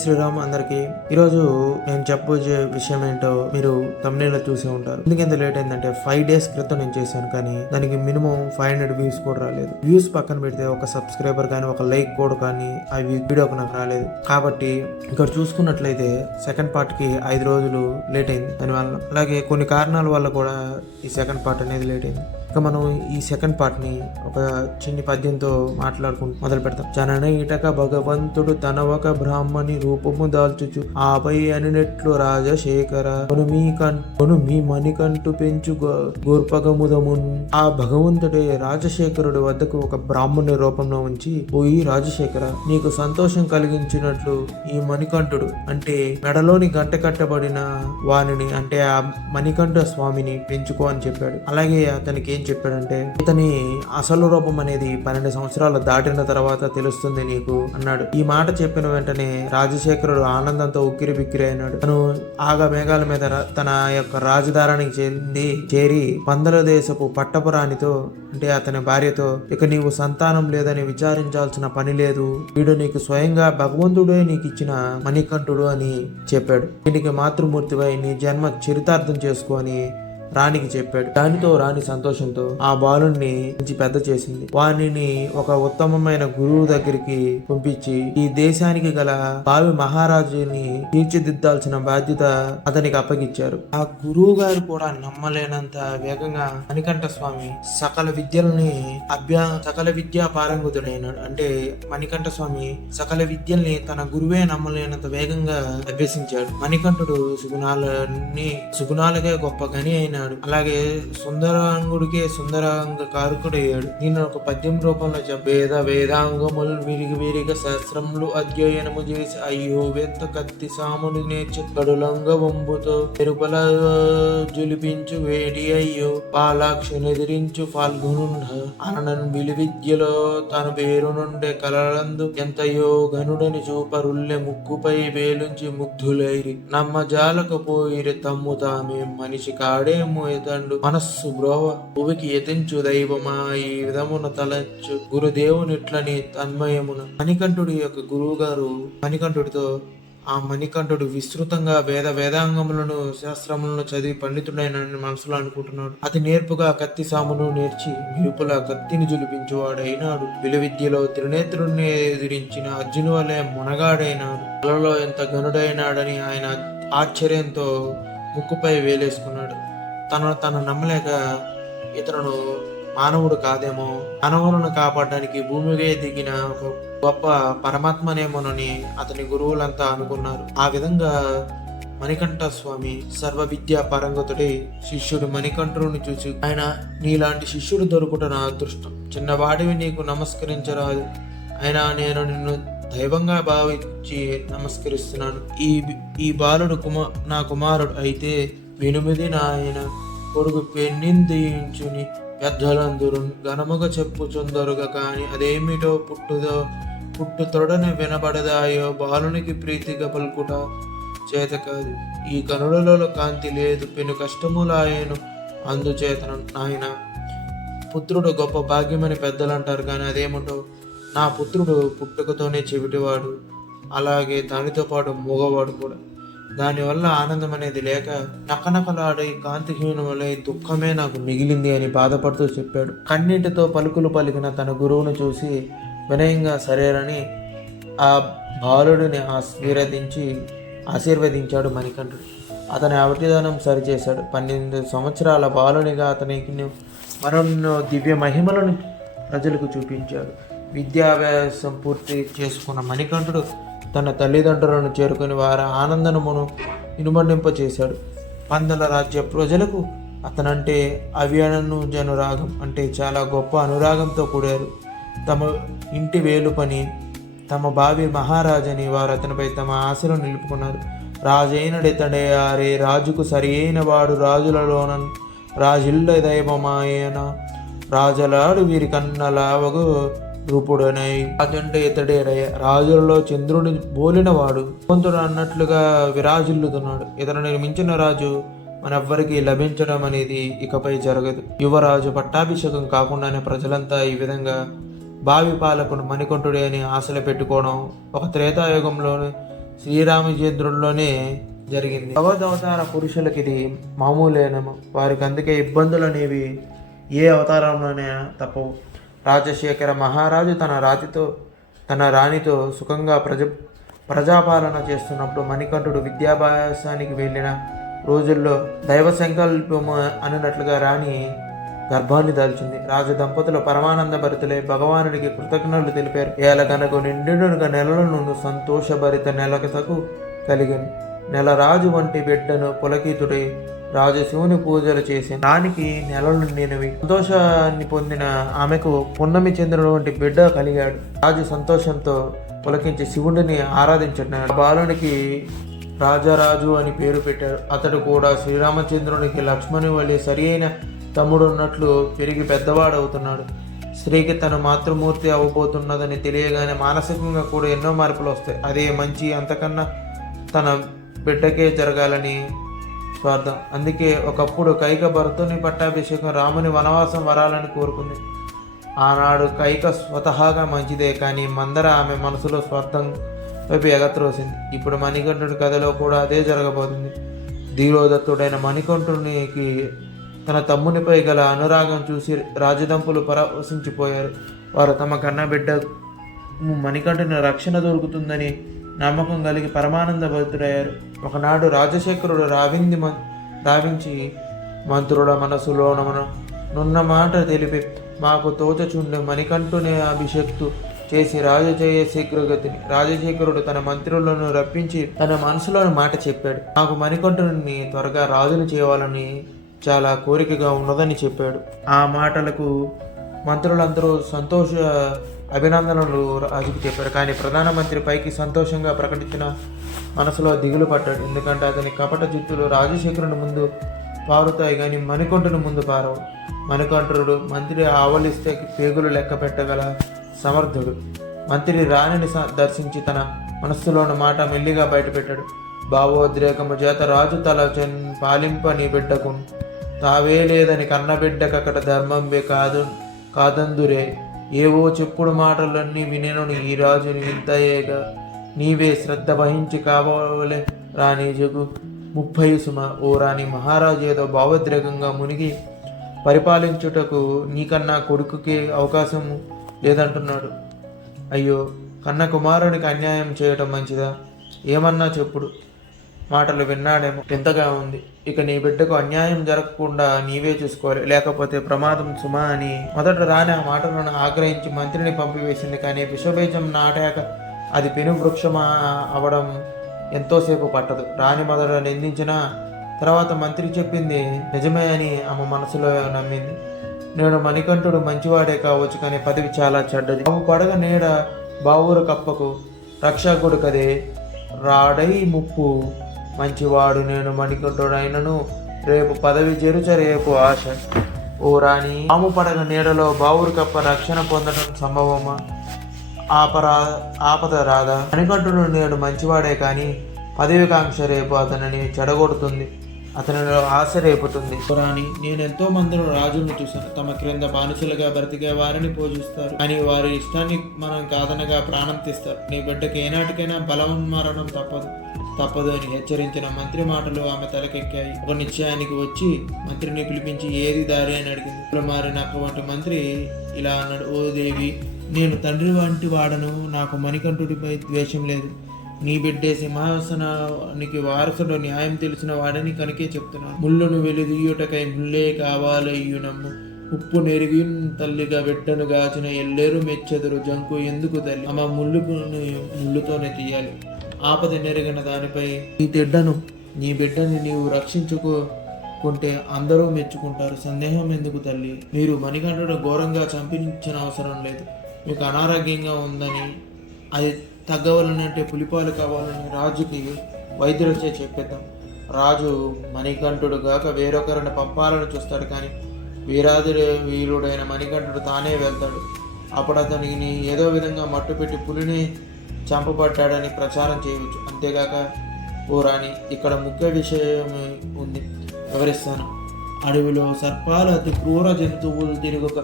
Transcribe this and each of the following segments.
శ్రీరామ్ అందరికి. ఈరోజు నేను చెప్పబోయే విషయం ఏంటో మీరు తమిళలో చూసే ఉంటారు. ఎందుకు ఎంత లేట్ అయిందంటే ఫైవ్ డేస్ క్రితం నేను చేశాను కానీ దానికి మినిమం ఫైవ్ హండ్రెడ్ వ్యూస్ కూడా రాలేదు. వ్యూస్ పక్కన పెడితే ఒక సబ్స్క్రైబర్ కానీ ఒక లైక్ కూడా కానీ ఆ వీడియోకి నాకు రాలేదు. కాబట్టి ఇక్కడ చూసుకున్నట్లయితే సెకండ్ పార్ట్కి ఐదు రోజులు లేట్ అయింది. దానివల్ల అలాగే కొన్ని కారణాల వల్ల కూడా ఈ సెకండ్ పార్ట్ అనేది లేట్ అయింది. ఇక మనం ఈ సెకండ్ పార్ట్ని ఒక చిన్ని పద్యంతో మాట్లాడుకుంటూ మొదలు పెడతాం. జనన ఇటక భగవంతుడు తన ఒక బ్రాహ్మణి రూపము దాల్చుచు ఆపై అనినెట్లు రాజశేఖర కొను మీ కం కొను మీ మణికంటు పెంచు గో- గోర్పగముదమున్. ఆ భగవంతుడే రాజశేఖరుడి వద్దకు ఒక బ్రాహ్మణుని రూపంలో ఉంచి పోయి రాజశేఖర నీకు సంతోషం కలిగించినట్లు ఈ మణికంఠుడు అంటే మెడలోని గంట కట్టబడిన వానిని అంటే ఆ మణికంఠ స్వామిని పెంచుకో అని చెప్పాడు. అలాగే అతనికి ఏం చెప్పాడంటే ఇతని అసలు రూపం అనేది పన్నెండు సంవత్సరాలు దాటిన తర్వాత తెలుస్తుంది నీకు అన్నాడు. ఈ మాట చెప్పిన వెంటనే రాజశేఖరుడు ఆనందంతో ఉక్కిరి బిక్కిరి అయినాడు. తను ఆగ మేఘాల మీద తన యొక్క రాజధానికి చెంది చేరి పందల దేశపు పట్టపురాణితో అంటే అతని భార్యతో ఇక నీవు సంతానం లేదని విచారించాల్సిన పని లేదు. వీడు నీకు స్వయంగా భగవంతుడే నీకు ఇచ్చిన మణికంఠుడు అని చెప్పాడు. దీనికి మాతృమూర్తిపై నీ జన్మ చరితార్థం చేసుకొని రాణికి చెప్పాడు. దానితో రాణి సంతోషంతో ఆ బాలుణ్ణి మంచి పెద్ద చేసింది. వానిని ఒక ఉత్తమమైన గురువు దగ్గరికి పంపించి ఈ దేశానికి గల భావి మహారాజుని తీర్చిదిద్దాల్సిన బాధ్యత అతనికి అప్పగించారు ఆ గురువు గారు కూడా నమ్మలేనంత వేగంగా మణికంఠ స్వామి సకల విద్యల్ని అభ్యా సకల విద్యా పారంగుతుడైనాడు. అంటే మణికంఠ స్వామి సకల విద్యల్ని తన గురువే నమ్మలేనంత వేగంగా అభ్యసించాడు. మణికంఠుడు సుగుణాలని సుగుణాలకే గొప్ప గని అయిన అయినాడు అలాగే సుందరాంగుడికే సుందరాంగ కారకుడయ్యాడు. దీన్ని ఒక పద్యం రూపంలో వేద వేదాంగములు విరిగి విరిగ శాస్త్రములు అధ్యయనము చేసి అయ్యో వెత్త కత్తి సాముని నేర్చి కడులంగ వంబుతో పెరుపల జులిపించు వేడి అయ్యో పాలాక్షునెదిరించు ఫాల్గునుండ. అననన్ విలు విద్యలో తన పేరు నుండే కలలందు ఎంతయో గనుడని చూపరుల్లె ముక్కుపై వేలుంచి ముగ్ధులైరి. నమ్మజాలకపోయిరి తమ్ము తామే మనిషి కాడే ఎతండు మనస్సు బ్రోవ భూమికి ఎదించు దైవమా? ఈ విధమున తలచు గురుదేవునిట్లని తన్మయమున. మణికంఠుడి యొక్క గురువు గారు మణికంఠుడితో ఆ మణికంఠుడు విస్తృతంగా వేద వేదాంగములను శాస్త్రములను చదివి పండితుడైనని మనసులో అనుకుంటున్నాడు. అతి నేర్పుగా కత్తి సామును నేర్చి నిరుపుల కత్తిని జులిపించువాడైనాడు. విలు విద్యలో త్రినేత్రుణ్ణి ఎదిరించిన అర్జును వలె మునగాడైనాడు. కలలో ఎంత గనుడైనాడని ఆయన ఆశ్చర్యంతో ముక్కుపై వేలేసుకున్నాడు. తనను తను నమ్మలేక ఇతరును మానవుడు కాదేమో మానవులను కాపాడడానికి భూమిగా దిగిన ఒక గొప్ప పరమాత్మనేమోనని అతని గురువులంతా అనుకున్నారు. ఆ విధంగా మణికంఠ స్వామి సర్వ విద్యా పారంగతుడి శిష్యుడు మణికంఠుడిని చూసి ఆయన నీలాంటి శిష్యుడు దొరుకుట నా అదృష్టం. చిన్నవాడివి నీకు నమస్కరించరాదు. అయినా నేను నిన్ను దైవంగా భావించి నమస్కరిస్తున్నాను. ఈ ఈ బాలుడు కుమ నా కుమారుడు అయితే వినుమిది నాయన కొడుకు పెన్నిందించుని పెద్దలందరూ ఘనముగ చెప్పుచుందరుగా కాని అదేమిటో పుట్టుదో పుట్టు తొడని వినబడదాయో బాలునికి ప్రీతిగా పలుకుట చేత కాదు. ఈ కనులలో కాంతి లేదు పెను కష్టములాయను అందుచేత నాయన పుత్రుడు గొప్ప భాగ్యమని పెద్దలు అంటారు కానీ అదేమిటో నా పుత్రుడు పుట్టుకతోనే చెవిటివాడు. అలాగే దానితో పాటు మూగవాడు కూడా. దానివల్ల ఆనందం అనేది లేక నకనకలాడే కాంతిహీనములై దుఃఖమే నాకు మిగిలింది అని బాధపడుతూ చెప్పాడు. కన్నీటితో పలుకులు పలికిన తన గురువును చూసి వినయంగా సరేరని ఆ బాలుడిని ఆశీర్వదించి ఆశీర్వదించాడు మణికంఠుడు. అతని అవటిదానం సరిచేశాడు. పన్నెండు సంవత్సరాల బాలునిగా అతనికి మరెన్నో దివ్య మహిమలను ప్రజలకు చూపించాడు. విద్యాభ్యాసం పూర్తి చేసుకున్న మణికంఠుడు తన తల్లిదండ్రులను చేరుకుని వారి ఆనందమును ఇనుమడింప చేశాడు పందల రాజ్య ప్రజలకు అతనంటే అవ్యను జనురాగం అంటే చాలా గొప్ప అనురాగంతో కూడారు. తమ ఇంటి వేలు పని తమ భావి మహారాజని వారు అతనిపై తమ ఆశలు నిలుపుకున్నారు. రాజైనడితడే ఆరే రాజుకు సరి అయిన వాడు రాజులలోన రాజిల్ల దైవమాయన. రాజలాడు వీరి కన్నలావగు రూపుడనై రాజంటే ఇతడే రాజులలో చంద్రుని బోలినవాడు. భగవంతుడు అన్నట్లుగా విరాజిల్లుతున్నాడు. ఇతరుని మించిన రాజు మనెవ్వరికీ లభించడం అనేది ఇకపై జరగదు. యువరాజు పట్టాభిషేకం కాకుండానే ప్రజలంతా ఈ విధంగా భావి పాలకుడు మణికంఠుడే అని ఆశలు పెట్టుకోవడం ఒక త్రేతాయుగంలోని శ్రీరామచంద్రుల్లోనే జరిగింది. భగవదవతార పురుషులకి ఇది మామూలేనము వారికి అందుకే ఇబ్బందులు అనేవి ఏ అవతారంలోనే తప్పవు. రాజశేఖర మహారాజు తన రాతితో తన రాణితో సుఖంగా ప్రజ ప్రజాపాలన చేస్తున్నప్పుడు మణికంఠుడు విద్యాభ్యాసానికి వెళ్ళిన రోజుల్లో దైవ సంకల్పము అన్నట్లుగా రాణి గర్భాన్ని దాల్చింది. రాజ దంపతులు పరమానంద భరితులై భగవానుడికి కృతజ్ఞతలు తెలిపారు. ఏల కనుక నిండునుగా నెలలను సంతోషభరిత నెలకసకు కలిగింది నెల రాజు వంటి బిడ్డను పులకీతుడై రాజు శివుని పూజలు చేసి దానికి నెలలు నిండినవి సంతోషాన్ని పొందిన ఆమెకు పున్నమి చంద్రుడు వంటి బిడ్డ కలిగాడు. రాజు సంతోషంతో పులకించి శివుడిని ఆరాధించున్నాడు బాలునికి రాజారాజు అని పేరు పెట్టారు అతడు కూడా శ్రీరామచంద్రునికి లక్ష్మణి వల్లి సరి అయిన తమ్ముడు ఉన్నట్లు పెరిగి పెద్దవాడవుతున్నాడు. స్త్రీకి తన మాతృమూర్తి అవ్వబోతున్నదని తెలియగానే మానసికంగా కూడా ఎన్నో మార్పులు వస్తాయి. అదే మంచి అంతకన్నా తన బిడ్డకే జరగాలని స్వార్థం అందుకే ఒకప్పుడు కైక భరతుని పట్టాభిషేకం రాముని వనవాసం వరాలని కోరుకుంది. ఆనాడు కైక స్వతహాగా మంచిదే కానీ మందర ఆమె మనసులో స్వార్థం వైపు ఎగత్రోసింది. ఇప్పుడు మణికంఠుడి కథలో కూడా అదే జరగబోతుంది. ధీరోదత్తుడైన మణికంఠునికి తన తమ్మునిపై గల అనురాగం చూసి రాజదంపులు పరవశించిపోయారు. వారు తమ కన్న బిడ్డ మణికంఠుని రక్షణ దొరుకుతుందని నమ్మకం కలిగి పరమానంద భక్తుడయ్యారు ఒకనాడు రాజశేఖరుడు రావింది రావించి మంత్రుల మనసులో నున్న మాట తెలిపి మాకు తోచచుండే మణికంఠునే అభిషక్తు చేసి రాజజయ శీఘ్రగతిని రాజశేఖరుడు తన మంత్రులను రప్పించి తన మనసులోని మాట చెప్పాడు. నాకు మణికంఠుని త్వరగా రాజును చేయాలని చాలా కోరికగా ఉన్నదని చెప్పాడు. ఆ మాటలకు మంత్రులందరూ సంతోష అభినందనలు రాజుకు చెప్పారు. కానీ ప్రధానమంత్రి పైకి సంతోషంగా ప్రకటించిన మనసులో దిగులు పడ్డాడు. ఎందుకంటే అతని కపట చిత్తులు రాజశేఖరుని ముందు పారుతాయి కానీ మణికంఠుని ముందు పారవు. మణికంఠుడు మంత్రి ఆవలిస్తే పేగులు లెక్క పెట్టగల సమర్థుడు. మంత్రి రాణిని స- దర్శించి తన మనస్సులోని మాట మెల్లిగా బయటపెట్టాడు. భావోద్రేకము చేత రాజు తల చెన్ పాలింప నీ బిడ్డకు తావే లేదని కన్నబిడ్డకక్కడ ధర్మంబే కాదు కాదందురే. ఏవో చెప్పుడు మాటలన్నీ వినేను ఈ రాజుని వింతయేగా. నీవే శ్రద్ధ వహించి కావాలే రాణి జగు. ముప్పై సుమ ఓ రాణి మహారాజు ఏదో భావోద్రేకంగా మునిగి పరిపాలించుటకు నీకన్నా కొడుకుకి అవకాశం లేదంటున్నాడు. అయ్యో కన్న కుమారునికి అన్యాయం చేయటం మంచిదా? ఏమన్నా చెప్పుడు? మాటలు విన్నాడేమో. వింతగా ఉంది. ఇక నీ బిడ్డకు అన్యాయం జరగకుండా నీవే చూసుకోవాలి. లేకపోతే ప్రమాదం సుమా అని మొదట రాని ఆ మాటలను ఆగ్రహించి మంత్రిని పంపివేసింది. కానీ విషబీజం నాటాక అది పెను వృక్షమా అవడం ఎంతోసేపు పట్టదు. రాణి మొదట నిందించిన తర్వాత మంత్రి చెప్పింది నిజమే అని ఆమె మనసులో నమ్మింది. నేను మణికంఠుడు మంచివాడే కావచ్చు కానీ పదవి చాలా చెడ్డది. బావు పడగ నీడ బావురు కప్పకు రక్షకుడు కదే రాడై ముప్పు మంచివాడు నేను మణికంఠుడైనను. రేపు పదవి చేరుచ రేపు ఆశ. ఓ రాణి ఆము పడగ నీడలో బావురు కప్ప రక్షణ పొందడం సంభవమా? ఆపరా ఆపద రాదా? మణికంఠుడు నేడు మంచివాడే కానీ పదవికాంక్ష రేపు అతనిని చెడగొడుతుంది. అతనిలో ఆశ రేపుతుంది. రాణి నేను ఎంతో మందిని రాజును చూశాను. తమ క్రింద బానిసలుగా బ్రతికే వారిని పూజిస్తారు. కానీ వారి ఇష్టాన్ని మనం కాదనగా ప్రాణం తీస్తారు. నీ బిడ్డకి ఏనాటికైనా బలం మరణం తప్పదు. తప్పదు అని హెచ్చరించిన మంత్రి మాటలు ఆమె తలకెక్కాయి. ఒక నిశ్చయానికి వచ్చి మంత్రిని పిలిపించి ఏది దారి అని అడిగింది. ఇప్పుడు వంటి మంత్రి ఇలా అన్నాడు ఓ దేవి నేను తండ్రి వంటి వాడను నాకు మణికంఠుడిపై ద్వేషం లేదు. నీ బిడ్డే సింహాసనానికి వారసుడు న్యాయం తెలిసిన వాడని కనుకే చెప్తున్నాను. ముళ్ళును వెలుదీయుటకై ముల్లే కావాలయ్యునమ్ము ఉప్పు నెరిగి తల్లిగా బిడ్డను గాచిన ఎల్లేరు మెచ్చెదరు జంకు ఎందుకు తల్లి? అమ్మ ముళ్ళుకు ముళ్ళుతోనే తీయాలి. ఆపద నెరిగిన దానిపై నీ బిడ్డను నీ బిడ్డని నీవు రక్షించుకోకుంటే అందరూ మెచ్చుకుంటారు. సందేహం ఎందుకు తల్లి? మీరు మణికంఠుడు ఘోరంగా చంపించిన అవసరం లేదు. మీకు అనారోగ్యంగా ఉందని అది తగ్గవలనంటే పులిపాలు కావాలని రాజుకి వైద్యులచే చెప్పేద్దాం. రాజు మణికంఠుడు గాక వేరొకరిని పంపాలని చూస్తాడు కానీ వీరాది వీరుడైన మణికంఠుడు తానే వెళ్తాడు. అప్పుడు అతనికి ఏదో విధంగా మట్టుపెట్టి పులిని చంపబడ్డాడని ప్రచారం చేయవచ్చు. అంతేగాక ఓ రాణి ఇక్కడ ముఖ్య విషయం ఉంది. వివరిస్తాను. అడవిలో సర్పాలు అతి క్రూర జంతువులు తిరుగుక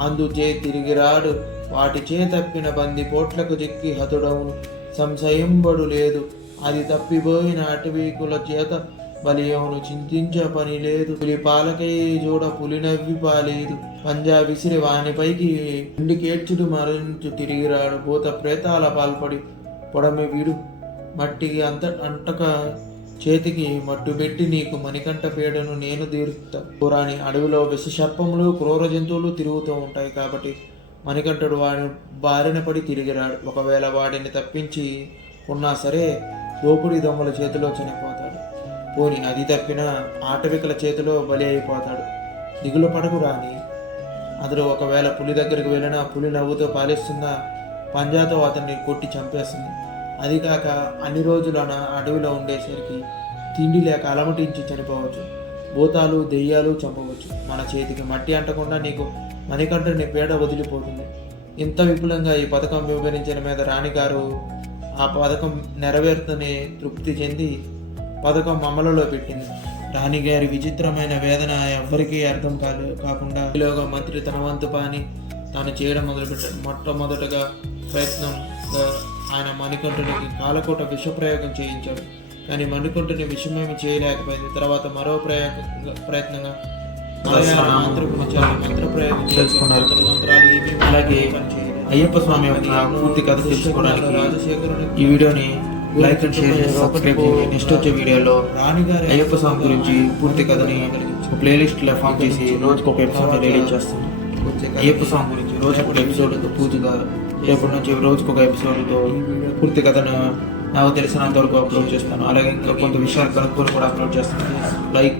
అందుచే తిరిగిరాడు. వాటి చే తప్పిన బంది పోట్లకు చిక్కి హతుడవును. సంశయంబడు లేదు. అది తప్పిపోయిన అటవీకుల చేత బలియమును చింతించే పని లేదు. పులి పాలకై చూడ పులి నవ్వి పాలేదు. పంజా విసిరి వానిపైకి ఇండికేర్చుడు మరణించు తిరిగిరాడు. భూత ప్రేతాల పాల్పడి పొడమి వీడు. మట్టికి అంత అంటక చేతికి మట్టు పెట్టి నీకు మణికంఠ పీడను నేను తీరుతా పురాణి అడవిలో విషసర్పములు క్రూర జంతువులు తిరుగుతూ ఉంటాయి కాబట్టి మణికంఠుడు వాడి బారిన పడి తిరిగిరాడు. ఒకవేళ వాడిని తప్పించి ఉన్నా సరే దోపుడి దొంగల చేతిలో చనిపో పోని అది తప్పిన ఆటవికల చేతిలో బలి అయిపోతాడు. దిగులు పడకు రాని అతడు ఒకవేళ పులి దగ్గరికి వెళ్ళినా పులి నవ్వుతో పాలిస్తుందా? పంజాతో అతన్ని కొట్టి చంపేస్తుంది. అది కాక అన్ని రోజులన అడవిలో ఉండేసరికి తిండి లేక అలమటించి చనిపోవచ్చు. భూతాలు దెయ్యాలు చంపవచ్చు. మన చేతికి మట్టి అంటకుండా నీకు మణికంఠుని పేడ వదిలిపోతుంది. ఇంత విపులంగా ఈ పథకం వివరించిన మీద రాణిగారు ఆ పథకం నెరవేరుతూనే తృప్తి చెంది పథకం అమలులో పెట్టింది. రాణిగారి విచిత్రమైన వేదన ఎవ్వరికీ అర్థం కాలే కాకుండా ఈలోగా మంత్రి తన వంతు పాని తాను చేయడం మొదలుపెట్టాడు మొట్టమొదటగా ప్రయత్నంగా ఆయన మణికంఠునికి కాలకోట విషప్రయోగం చేయించాడు. కానీ మణికంఠుని విషమేమి చేయలేకపోయింది. తర్వాత మరో ప్రయోగ ప్రయత్నంగా చేసుకున్నారు మంత్రాలు ఏమీ అలాగే అయ్యప్ప స్వామి పూర్తి కథ తెలుసుకోవడానికి రాజశేఖరుని ఈ వీడియోని లైక్ అండ్ షేర్ చేసి సబ్స్క్రైబ్ చేయండి. నెక్స్ట్ వచ్చే వీడియోలో అయ్యప్ప స్వామి గురించి పూర్తి కథని ప్లేలిస్ట్లో ఫామ్ చేసి రోజుకు ఒక ఎపిసోడ్ రిలీజ్ చేస్తాను. అయ్యప్ప స్వామి గురించి రోజుకు ఒక ఎపిసోడ్తో పూర్తిగా రేపటి నుంచి రోజుకు ఒక ఎపిసోడ్తో పూర్తి కథను నాకు తెలిసినంత వరకు అప్లోడ్ చేస్తాను. అలాగే ఇంకా కొంత విషయాలు కనుక్కొని కూడా అప్లోడ్ చేస్తాను. లైక్